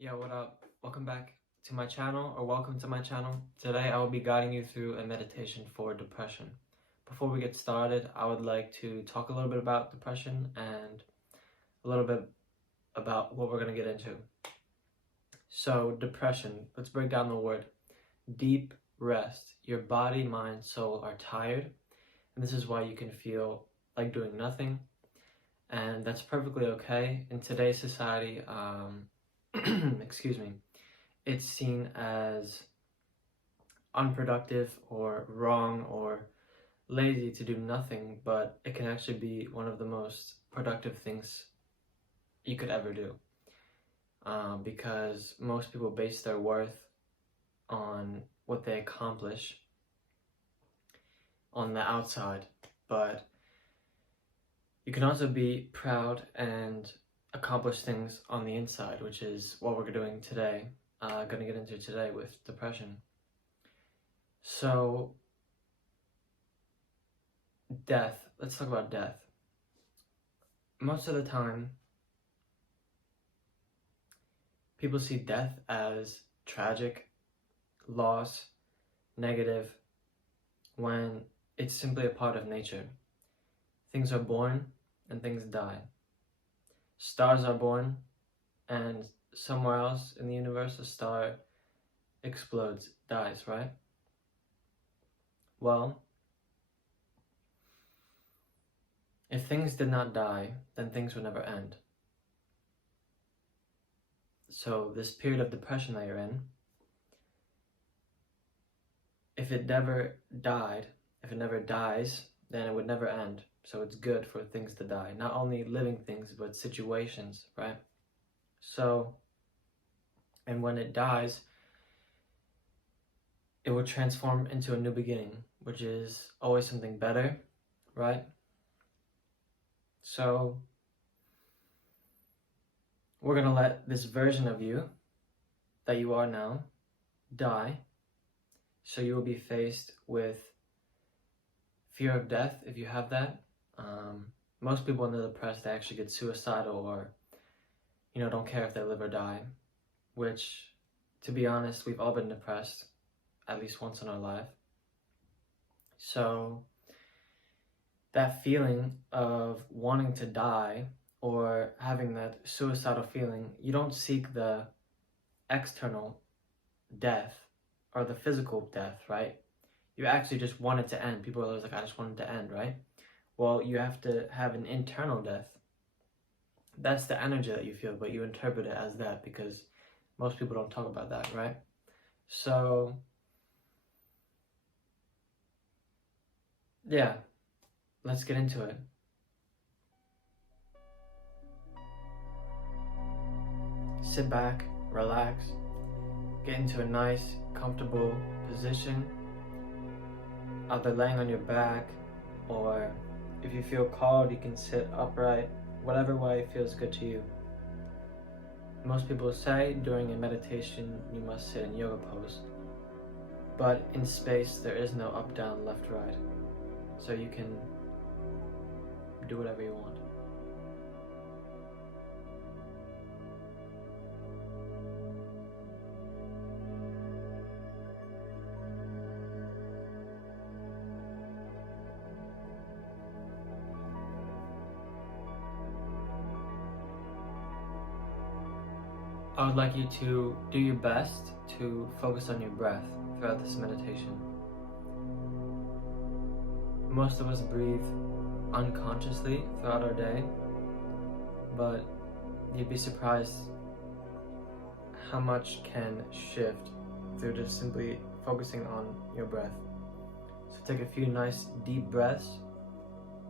Yo, what up? Welcome back to my channel, or welcome to my channel. Today I will be guiding you through a meditation for depression. Before we get started, I would like to talk a little bit about depression and a little bit about what we're going to get into. So, depression, let's break down the word. Deep rest. Your body, mind, soul are tired, and this is why you can feel like doing nothing, and that's perfectly okay. In today's society, excuse me, it's seen as unproductive or wrong or lazy to do nothing, but it can actually be one of the most productive things you could ever do, because most people base their worth on what they accomplish on the outside, but you can also be proud and accomplish things on the inside, which is what we're doing today. Going to get into today with depression. So, death. Let's talk about death. Most of the time, people see death as tragic, loss, negative, when it's simply a part of nature. Things are born and things die. Stars are born, and somewhere else in the universe a star explodes, dies, right? Well, if things did not die, then things would never end. So this period of depression that you're in, if it never died, if it never dies, then it would never end. So it's good for things to die. Not only living things, but situations, right? So, and when it dies, it will transform into a new beginning, which is always something better, right? So, we're going to let this version of you that you are now die. So you will be faced with fear of death, if you have that. Most people when they're depressed, they actually get suicidal or, don't care if they live or die, which, to be honest, we've all been depressed at least once in our life. So that feeling of wanting to die or having that suicidal feeling, you don't seek the external death or the physical death, right? You actually just want it to end. People are always like, I just want it to end, right? Well, you have to have an internal death. That's the energy that you feel, but you interpret it as that because most people don't talk about that, right? So, yeah, let's get into it. Sit back, relax, get into a nice, comfortable position, either laying on your back, or if you feel called, you can sit upright, whatever way feels good to you. Most people say during a meditation you must sit in yoga pose, but in space there is no up, down, left, right, so you can do whatever you want. I would like you to do your best to focus on your breath throughout this meditation. Most of us breathe unconsciously throughout our day, but you'd be surprised how much can shift through just simply focusing on your breath. So take a few nice deep breaths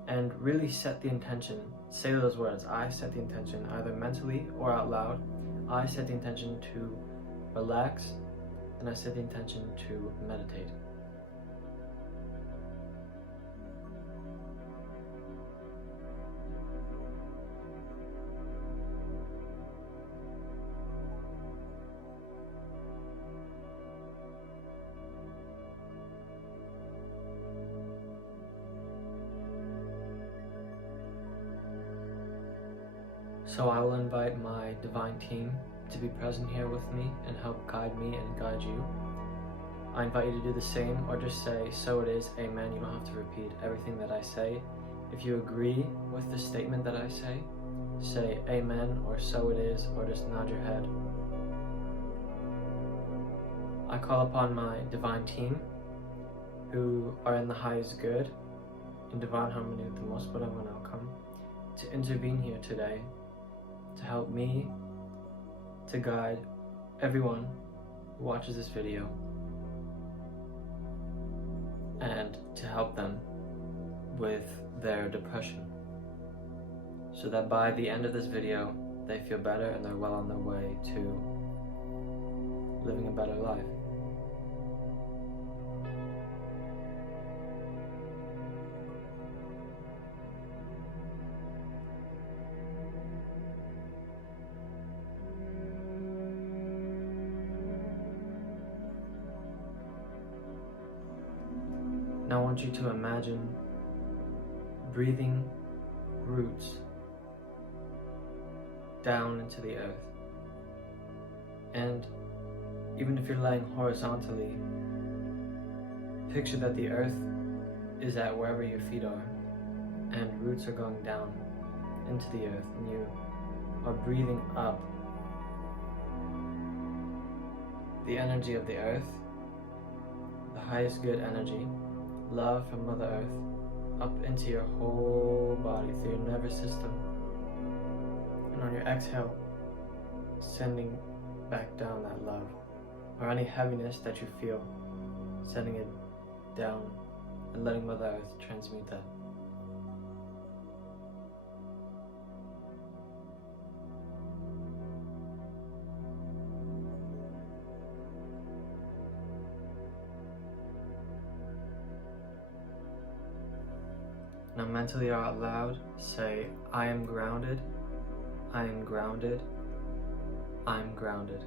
and really set the intention. Say those words, I set the intention, either mentally or out loud. I set the intention to relax, and I set the intention to meditate. So I will invite my divine team to be present here with me and help guide me and guide you. I invite you to do the same, or just say, so it is, amen. You don't have to repeat everything that I say. If you agree with the statement that I say amen, or so it is, or just nod your head. I call upon my divine team, who are in the highest good, in divine harmony with the most benevolent outcome, to intervene here today, to help me, to guide everyone who watches this video, and to help them with their depression, so that by the end of this video, they feel better and they're well on their way to living a better life. Now I want you to imagine breathing roots down into the earth. And even if you're laying horizontally, picture that the earth is at wherever your feet are, and roots are going down into the earth, and you are breathing up the energy of the earth, the highest good energy, love from Mother Earth, up into your whole body, through your nervous system. And on your exhale, sending back down that love, or any heaviness that you feel, sending it down and letting Mother Earth transmute that. Now mentally or out loud, say, I am grounded, I am grounded, I am grounded.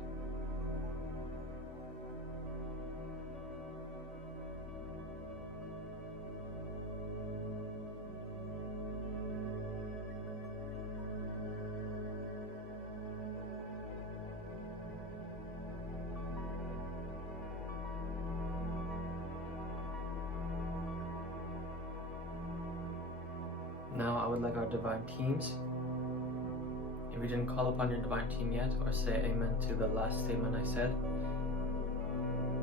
Now I would like our divine teams, if you didn't call upon your divine team yet, or say amen to the last statement I said,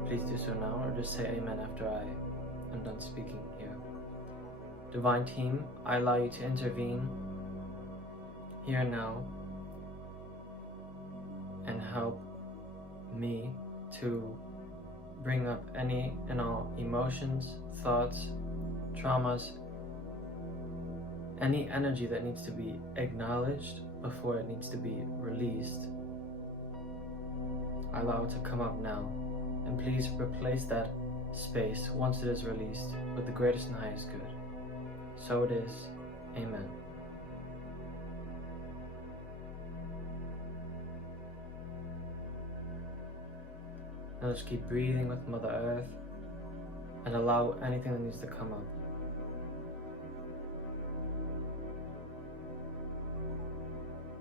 please do so now, or just say amen after I am done speaking here. Divine team, I allow you to intervene here and now and help me to bring up any and all emotions, thoughts, traumas, any energy that needs to be acknowledged before it needs to be released. I allow it to come up now, and please replace that space once it is released with the greatest and highest good. So it is. Amen. Now just keep breathing with Mother Earth and allow anything that needs to come up.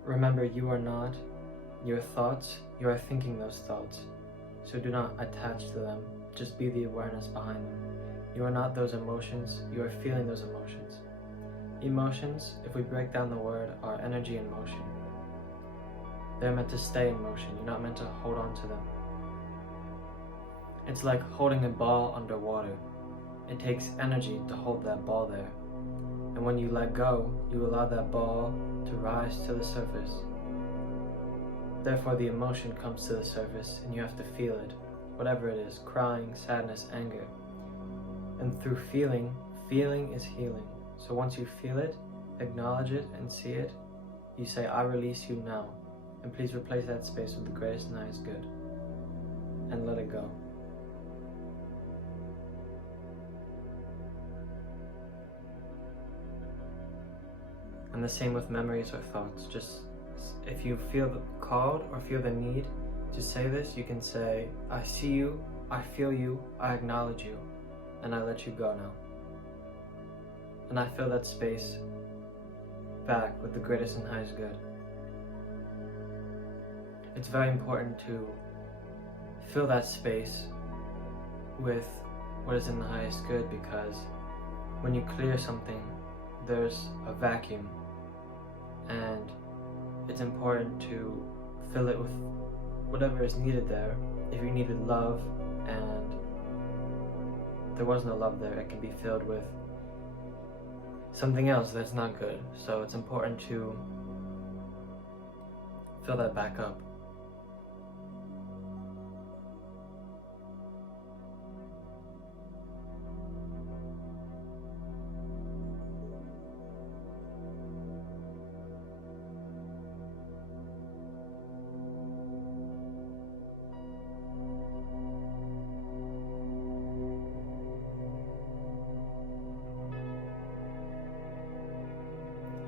Remember, you are not your thoughts, you are thinking those thoughts. So do not attach to them, just be the awareness behind them. You are not those emotions, you are feeling those emotions. Emotions, if we break down the word, are energy in motion. They're meant to stay in motion, you're not meant to hold on to them. It's like holding a ball underwater. It takes energy to hold that ball there. And when you let go, you allow that ball to rise to the surface. Therefore, the emotion comes to the surface and you have to feel it, whatever it is, crying, sadness, anger. And through feeling, feeling is healing. So once you feel it, acknowledge it and see it, you say, I release you now. And please replace that space with the greatest and highest good. And let it go. And the same with memories or thoughts. Just if you feel called or feel the need to say this, you can say, I see you, I feel you, I acknowledge you, and I let you go now. And I fill that space back with the greatest and highest good. it's very important to fill that space with what is in the highest good, because when you clear something, there's a vacuum, and it's important to fill it with whatever is needed there. If you needed love and there was no love there, it can be filled with something else that's not good. So it's important to fill that back up.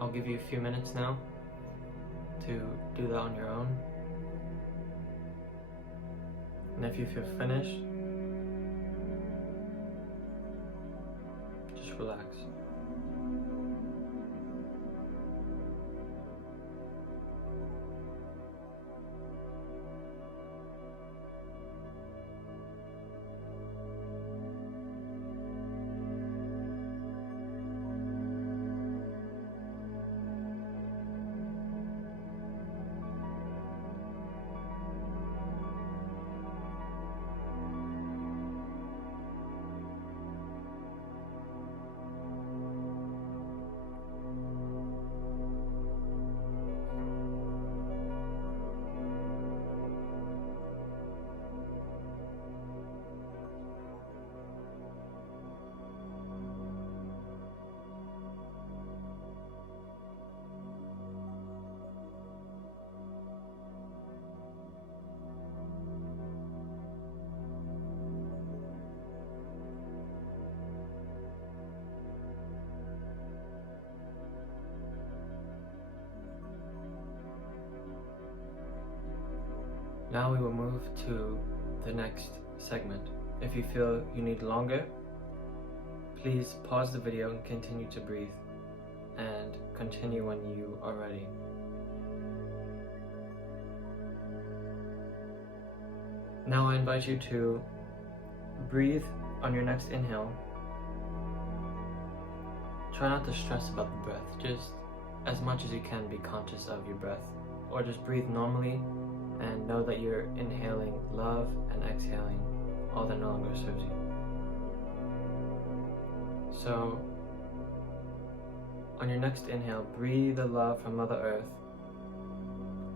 I'll give you a few minutes now to do that on your own. And if you feel finished, just relax. Now we will move to the next segment. If you feel you need longer, please pause the video and continue to breathe, and continue when you are ready. Now I invite you to breathe on your next inhale. Try not to stress about the breath. Just as much as you can, be conscious of your breath, or just breathe normally and know that you're inhaling love and exhaling all that no longer serves you. So, on your next inhale, breathe the love from Mother Earth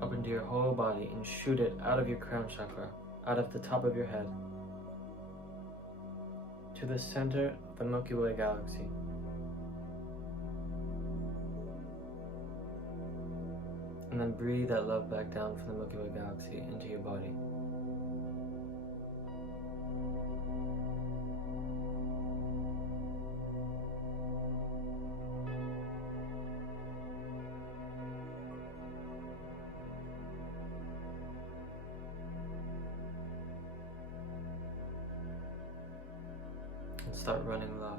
up into your whole body and shoot it out of your crown chakra, out of the top of your head, to the center of the Milky Way galaxy. And then breathe that love back down from the Milky Way galaxy into your body. And start running love.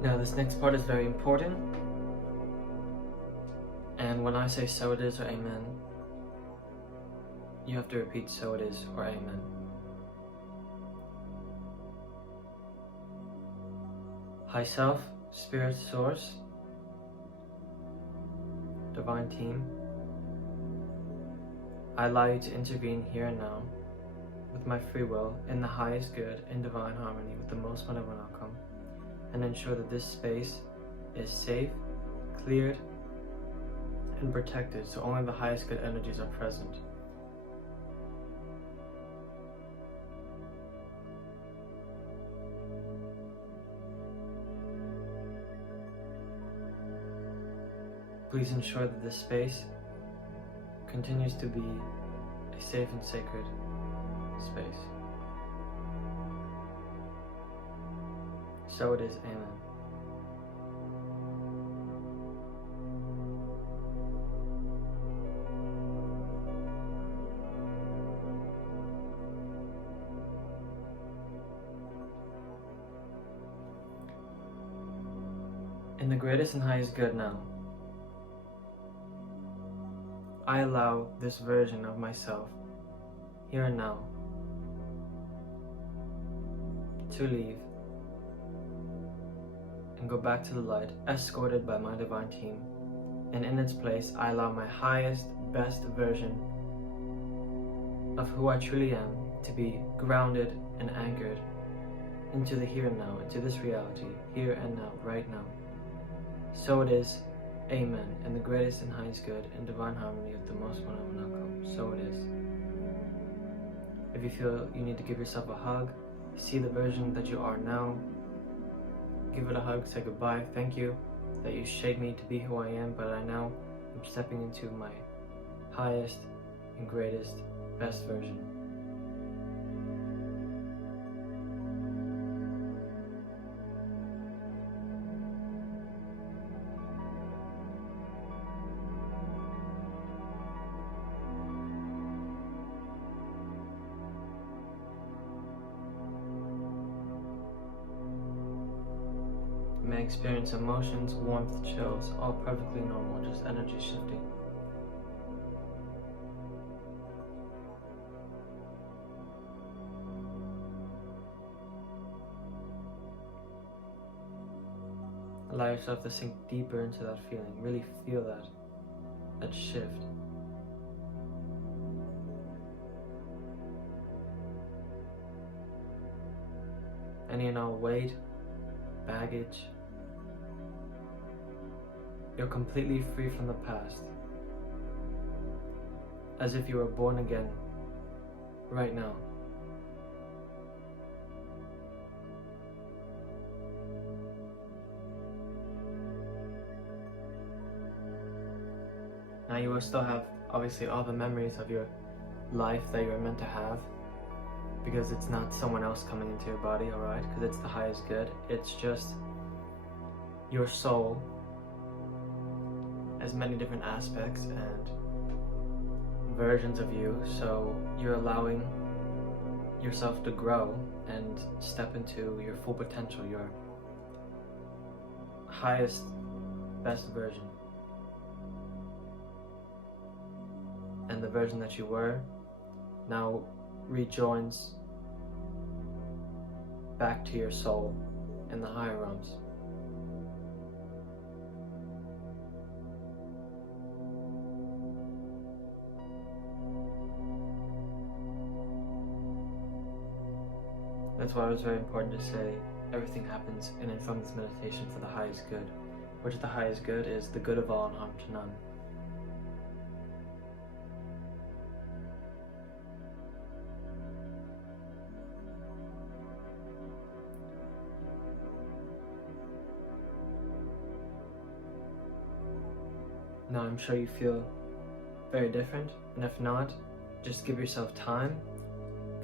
Now this next part is very important, and when I say so it is or amen, you have to repeat so it is or amen. High Self, Spirit Source, Divine Team, I allow you to intervene here and now with my free will in the highest good in divine harmony with the most benevolent outcome, and ensure that this space is safe, cleared, and protected so only the highest good energies are present. Please ensure that this space continues to be a safe and sacred space. So it is, Amen. In the greatest and highest good now, I allow this version of myself, here and now, to leave and go back to the light, escorted by my divine team. And in its place, I allow my highest, best version of who I truly am to be grounded and anchored into the here and now, into this reality, here and now, right now. So it is, Amen, in the greatest and highest good, in divine harmony with the most wonderful outcome. So it is. If you feel you need to give yourself a hug, see the version that you are now, give it a hug, say goodbye, thank you that you shaped me to be who I am, but I now am stepping into my highest and greatest, best version. You may experience emotions, warmth, chills, all perfectly normal, just energy shifting. Allow yourself to sink deeper into that feeling, really feel that shift. Any and all weight, baggage, you're completely free from the past, as if you were born again, right now. Now you will still have, obviously, all the memories of your life that you were meant to have, because it's not someone else coming into your body, alright? Because it's the highest good. It's just your soul has many different aspects and versions of you, so you're allowing yourself to grow and step into your full potential, your highest, best version. And the version that you were now rejoins back to your soul in the higher realms. That's why it was very important to say everything happens in and from this meditation for the highest good, which the highest good is the good of all and harm to none. Now I'm sure you feel very different, and if not, just give yourself time.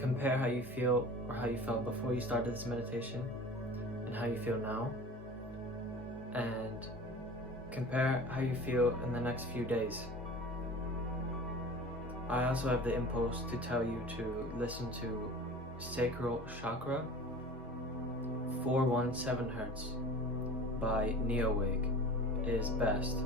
Compare how you feel or how you felt before you started this meditation and how you feel now, and compare how you feel in the next few days. I also have the impulse to tell you to listen to Sacral Chakra 417 Hertz by Neowake is best.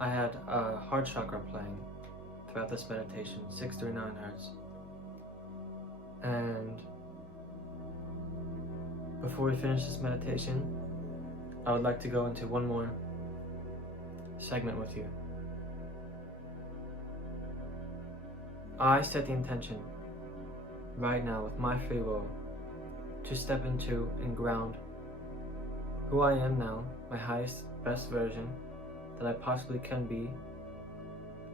I had a heart chakra playing throughout this meditation, 639 Hertz. And before we finish this meditation, I would like to go into one more segment with you. I set the intention right now with my free will to step into and ground who I am now, my highest, best version that I possibly can be.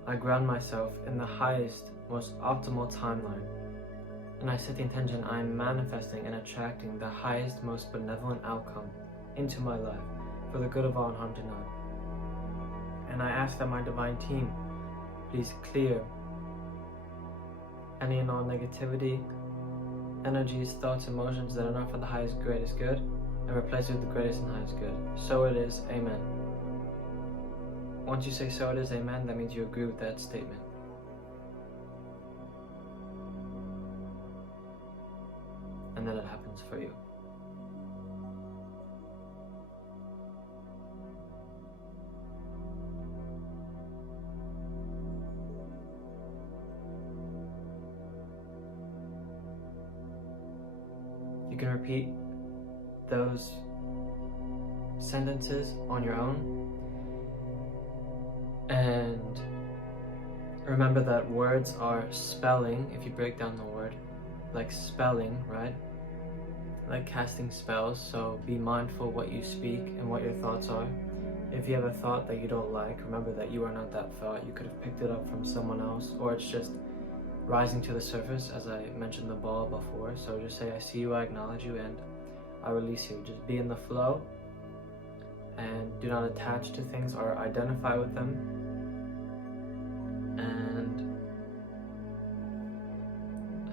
I ground myself in the highest, most optimal timeline and I set the intention I'm manifesting and attracting the highest, most benevolent outcome into my life for the good of all and harm to none. And I ask that my divine team please clear any and all negativity, energies, thoughts, emotions that are not for the highest, greatest good, and replace it with the greatest and highest good. So it is, amen. Once you say so it is, amen, that means you agree with that statement. And then it happens for you. You can repeat those sentences on your own, and remember that words are spelling. If you break down the word, like spelling, right? Like casting spells, so be mindful what you speak and what your thoughts are. If you have a thought that you don't like, remember that you are not that thought. You could have picked it up from someone else, or it's just rising to the surface, as I mentioned the ball before. So just say, I see you, I acknowledge you, and I release you. Just be in the flow, and do not attach to things or identify with them. And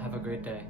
have a great day.